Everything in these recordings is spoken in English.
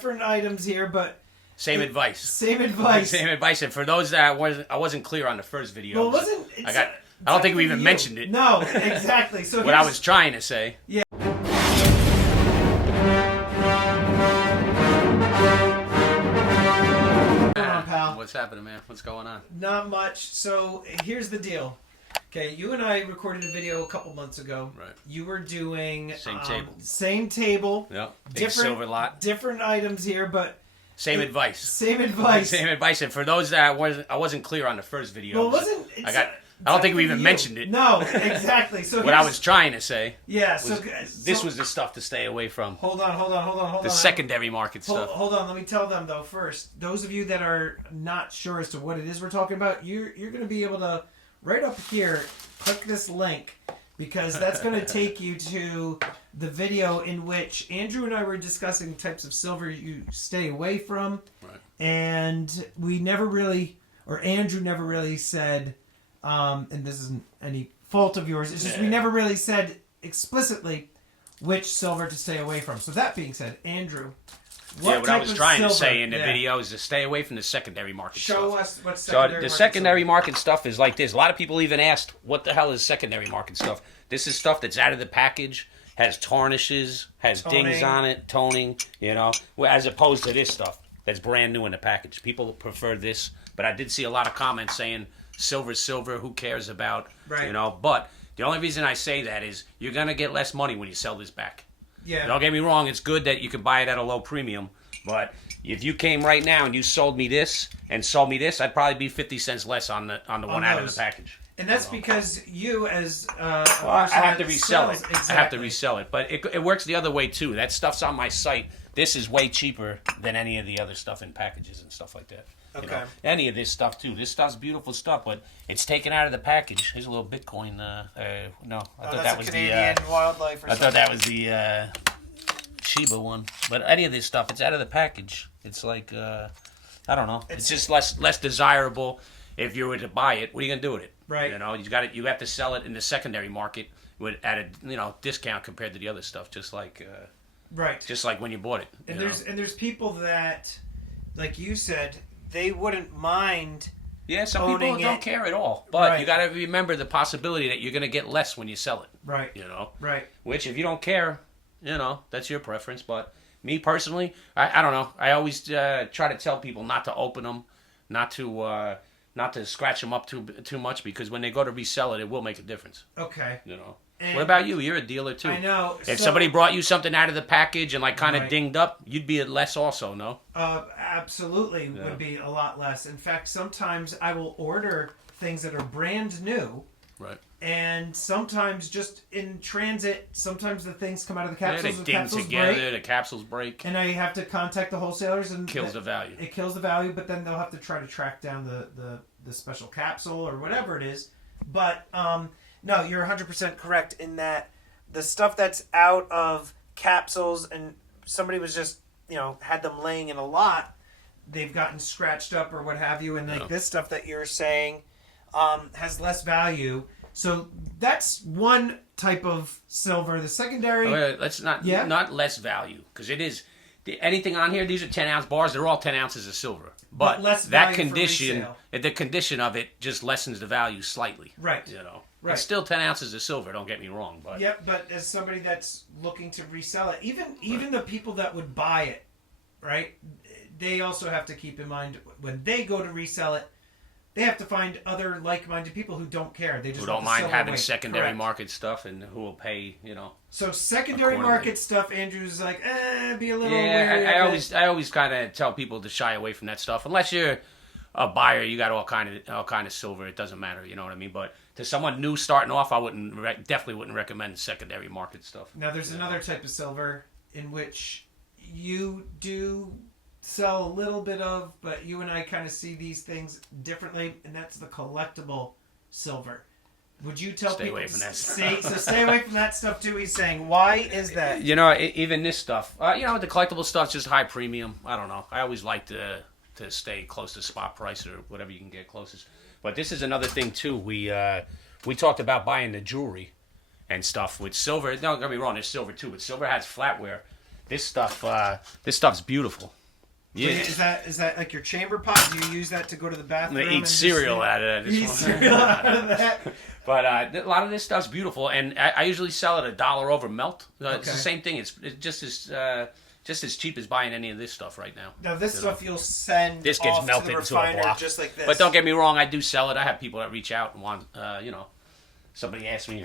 different items here, but same advice. Same advice. Same advice. And for those that I wasn't clear on the first video. Well, I don't think we even mentioned it. No, exactly. So what I was trying to say. Yeah. What's happening, man? What's going on? Not much. So here's the deal. Okay, you and I recorded a video a couple months ago. Right. You were doing same table. Yep. Big silver lot. Different items here, but same advice. Same advice. Same advice. And for those that I wasn't clear on the first video. Well, I don't think we even mentioned it. No, exactly. So what I was trying to say. Yeah. This was the stuff to stay away from. Hold on. The secondary market stuff. Hold on. Let me tell them though first. Those of you that are not sure as to what it is we're talking about, you're going to be able to right up here click this link because that's going to take you to the video in which Andrew and I were discussing types of silver you stay away from, right. And Andrew never really said. And this isn't any fault of yours. It's just we never really said explicitly which silver to stay away from. So that being said, Andrew, what I was trying to say in the video is to stay away from the secondary market stuff. Show us what's secondary market. So the secondary market stuff is like this. A lot of people even asked, what the hell is secondary market stuff? This is stuff that's out of the package, has tarnishes, has dings on it, toning, as opposed to this stuff that's brand new in the package. People prefer this, but I did see a lot of comments saying, silver, who cares about, but the only reason I say that is you're going to get less money when you sell this back. Yeah. Don't get me wrong, it's good that you can buy it at a low premium, but if you came right now and you sold me this, I'd probably be 50 cents less on the one out of the package. And that's because you as I have to resell it. Exactly. I have to resell it, but it works the other way too. That stuff's on my site. This is way cheaper than any of the other stuff in packages and stuff like that. Okay. Any of this stuff too. This stuff's beautiful stuff, but it's taken out of the package. Here's a little Bitcoin. I thought that was Canadian wildlife. I thought that was the Shiba one. But any of this stuff, it's out of the package. It's like I don't know. It's just less desirable. If you were to buy it, what are you gonna do with it? Right. You have to sell it in the secondary market at a discount compared to the other stuff. Just like right. Just like when you bought it. And there's people that, like you said, they wouldn't mind. Yeah, some people don't care at all. But you got to remember the possibility that you're going to get less when you sell it. Right. Right. Which, if you don't care, that's your preference. But me personally, I don't know. I always try to tell people not to open them, not to scratch them up too much, because when they go to resell it, it will make a difference. Okay. And what about you? You're a dealer too. I know. If somebody brought you something out of the package and kind of dinged up, you'd be at less also, no? Absolutely would be a lot less. In fact, sometimes I will order things that are brand new. Right. And sometimes just in transit, sometimes the things come out of the capsules. Yeah, they ding together, the capsules break. And I have to contact the wholesalers and kills the value. It kills the value, but then they'll have to try to track down the special capsule or whatever it is. But no, you're 100% correct in that the stuff that's out of capsules and somebody was just, had them laying in a lot, they've gotten scratched up or what have you. And like this stuff that you're saying has less value. So that's one type of silver. The secondary... Let's not less value, because it is... Anything on here, these are 10-ounce bars. They're all 10 ounces of silver. But less that condition, the condition of it just lessens the value slightly. Right. Right. It's still 10 ounces of silver, don't get me wrong. But yep, but as somebody that's looking to resell it, even the people that would buy it, right, they also have to keep in mind when they go to resell it, they have to find other like-minded people who don't care. They just who don't mind having secondary market stuff and who will pay, So secondary market stuff, Andrew's like, be a little weary. Yeah, I always kind of tell people to shy away from that stuff. Unless you're a buyer, you got all kind of silver. It doesn't matter, you know what I mean? But to someone new starting off, I definitely wouldn't recommend secondary market stuff. Now, there's another type of silver in which you do sell a little bit of, but you and I kind of see these things differently, and that's the collectible silver. Would you tell people... Stay away from that stuff. Stay away from that stuff, too, he's saying. Why is that? Even this stuff. The collectible stuff's just high premium. I don't know. I always like to stay close to spot price or whatever you can get closest. But this is another thing, too. We talked about buying the jewelry and stuff with silver. Don't get me wrong, there's silver, too. But silver has flatware This stuff's beautiful. Yeah. Is that like your chamber pot? Do you use that to go to the bathroom? I'm gonna eat cereal out of that. Eat cereal out of that. But a lot of this stuff's beautiful, and I usually sell it $1 over melt. It's the same thing. It's just as cheap as buying any of this stuff right now. Now this stuff you'll send. This gets off melted to the into a refiner block, just like this. But don't get me wrong, I do sell it. I have people that reach out and want, somebody asked me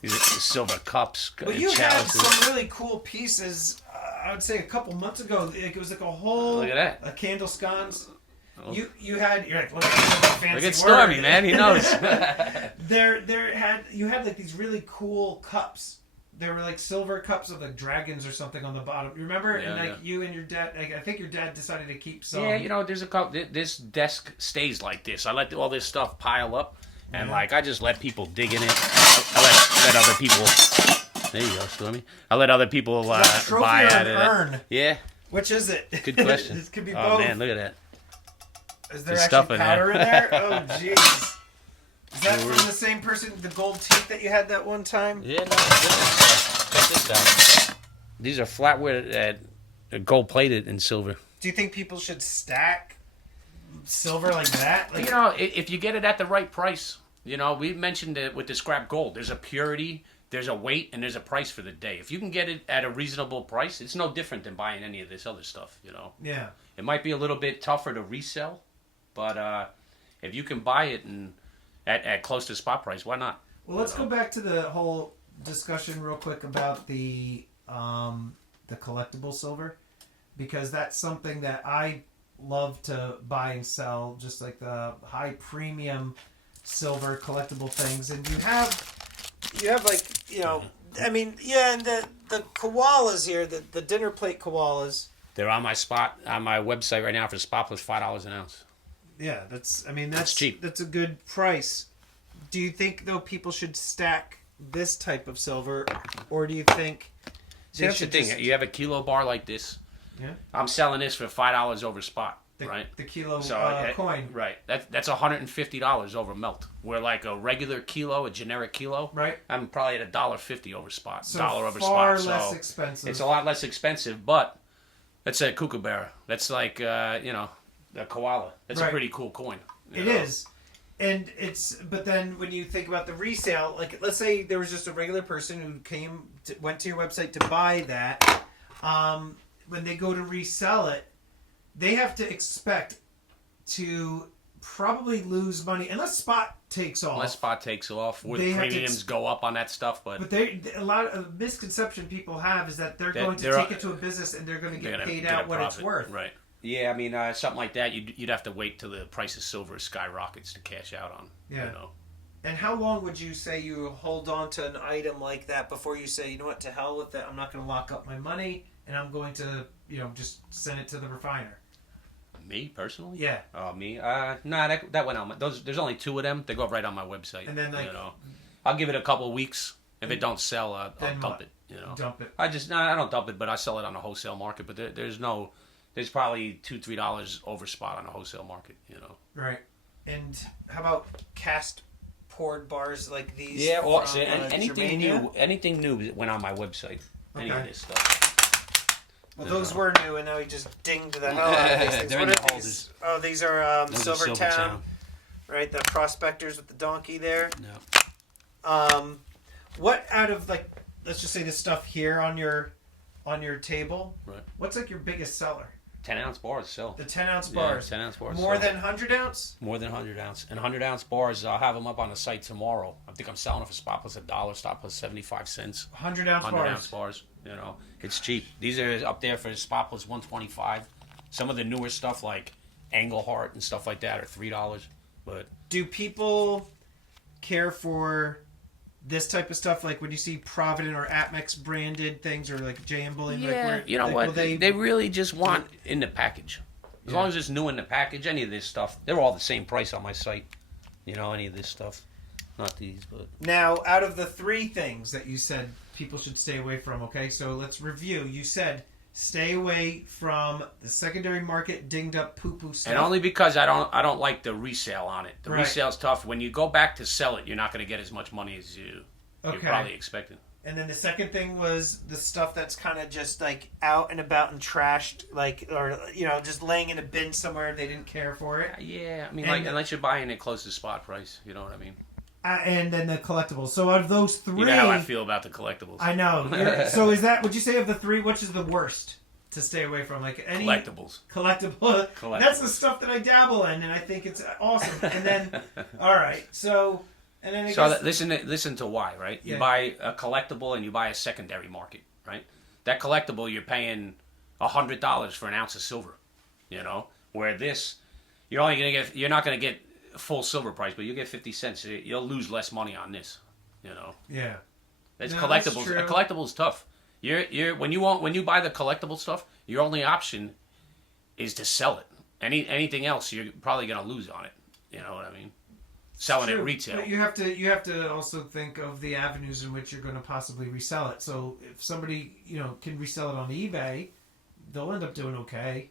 these silver cups. Well, you had some really cool pieces. I would say a couple months ago. It was like a whole. Look at that. A candle scones. Oh. You're like, look at fancy Look at Stormy, man. He knows. You had like these really cool cups. They were like silver cups of like dragons or something on the bottom. You remember? Yeah, and like you and your dad. Like, I think your dad decided to keep some. Yeah, there's a couple. This desk stays like this. I let all this stuff pile up, and like I just let people dig in it. I let other people. There you go, Stormy. I let other people buy out of urn? it. Yeah. Which is it? Good question. This could be both. both. Oh man, look at that. Is there actually powder in there? Oh jeez. Is that from the same person, the gold teeth that you had that one time? Yeah, no. Check this out. These are flatware gold-plated in silver. Do you think people should stack silver like that? Like, if you get it at the right price, we mentioned it with the scrap gold. There's a purity, there's a weight, and there's a price for the day. If you can get it at a reasonable price, it's no different than buying any of this other stuff, Yeah. It might be a little bit tougher to resell, but if you can buy it and at close to spot price, why not? Well, let's go back to the whole discussion real quick about the collectible silver, because that's something that I love to buy and sell, just like the high premium silver collectible things. And you have like, I mean, yeah, and the koalas here, the dinner plate koalas. They're on my website right now for spot plus $5 an ounce. Yeah, that's cheap. That's a good price. Do you think though people should stack this type of silver, or do you think that's the thing? You have a kilo bar like this. Yeah. I'm selling this for $5 over spot, right? The kilo coin. Right. That's $150 over melt. Where like a regular kilo, a generic kilo, right? I'm probably at $1.50 over spot. So dollar over far spot. less so expensive. It's a lot less expensive, but that's a kookaburra. That's like a koala. That's a pretty cool coin. It is. And but then when you think about the resale, like let's say there was just a regular person who went to your website to buy that. When they go to resell it, they have to expect to probably lose money unless spot takes off. Unless spot takes off, or the premiums go up on that stuff. But a lot of misconception people have is that they're going to take it to a business and they're going to get paid out what it's worth. Right. Yeah, I mean, something like that, you'd have to wait till the price of silver skyrockets to cash out on. Yeah. And how long would you say you hold on to an item like that before you say, you know what, to hell with that, I'm not going to lock up my money and I'm going to, just send it to the refiner? Me, personally? Yeah. Oh, me? That went on there's only 2 of them. They go right on my website. And then, I'll give it a couple of weeks. If it don't sell, I'll dump it. Dump it. I don't dump it, but I sell it on the wholesale market. But there's probably $2-3 over spot on the wholesale market, Right. And how about cast poured bars like these? Yeah, anything new went on my website. Any of this stuff. Well, those were new, and now you just dinged the hell out of these things. They're in the holders. Oh, these are Silver Town. Right, the prospectors with the donkey there. No. What out of let's just say this stuff here on your table? Right. What's your biggest seller? 10-ounce bars sell. The 10-ounce bars. Yeah, 10-ounce bars. More than 100-ounce? More than 100-ounce. And 100-ounce bars, I'll have them up on the site tomorrow. I think I'm selling it for spot plus $1, spot plus 75 cents. 100-ounce bars. It's cheap. These are up there for spot plus 125. Some of the newer stuff like Engelhart and stuff like that are $3. But do people care for this type of stuff, like when you see Provident or Atmex branded things, or like JM Bullion? Yeah, they really just want in the package. As long as it's new in the package, any of this stuff, they're all the same price on my site. Any of this stuff. Not these, but... Now, out of the 3 things that you said people should stay away from, okay? So let's review. You said stay away from the secondary market dinged up poo-poo stuff. And only because I don't like the resale on it. Resale's tough. When you go back to sell it, you're not going to get as much money as you're probably expecting. And then the second thing was the stuff that's kind of just like out and about and trashed, like, or just laying in a bin somewhere. They didn't care for it. Yeah, I mean, And- unless you're buying it close to spot price, you know what I mean. And then the collectibles. So out of those three, You know how I feel about the collectibles. I know. So would you say of the three, which is the worst to stay away from? Like any Collectibles. Collectible. That's the stuff that I dabble in, and I think it's awesome. And then, all right, so. And then I guess, listen to why, right? Yeah. You buy a collectible and you buy a secondary market, right? That collectible, you're paying $100 for an ounce of silver, Where this, you're not gonna get full silver price, but you get 50 cents. You'll lose less money on this, Yeah. It's No, collectibles. that's true. A collectible is tough. When you buy the collectible stuff, your only option is to sell it. Anything else, you're probably gonna lose on it. You know what I mean? Selling it retail. But you have to also think of the avenues in which you're going to possibly resell it. So if somebody can resell it on eBay, they'll end up doing okay,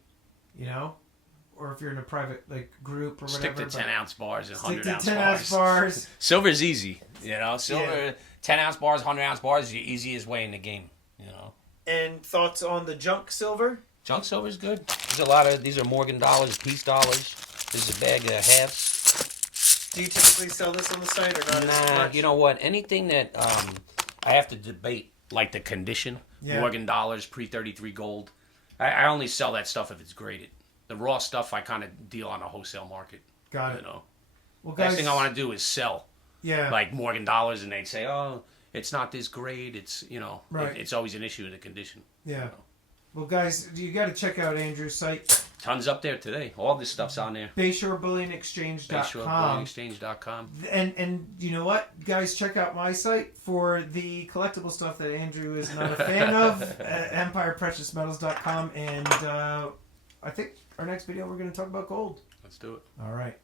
or if you're in a private group or Stick whatever. to 10-ounce bars and Stick 100-ounce to 10-ounce bars. Silver's easy, Silver, Yeah. 10-ounce bars, 100-ounce bars is the easiest way in the game, And thoughts on the junk silver? Junk silver's good. These are Morgan dollars, peace dollars. This is a bag of halves. Do you typically sell this on the site or not? as Nah, much? you know what? Anything that I have to debate, like the condition, Yeah. Morgan dollars, pre-33 gold. I only sell that stuff if it's graded. The raw stuff I kind of deal on a wholesale market. Got it. Well, Last thing I want to do is sell. Yeah. Like Morgan dollars, and they'd say, "Oh, it's not this grade." It's Right. it's always an issue in the condition. Yeah. Well, guys, you got to check out Andrew's site. Tons up there today. All this stuff's on there. Bayshore Bullion Exchange.com. BayshoreBullionExchange.com. And you know what, guys, check out my site for the collectible stuff that Andrew is not a fan of. EmpirePreciousMetals.com, and I think our next video we're going to talk about gold. Let's do it. All right.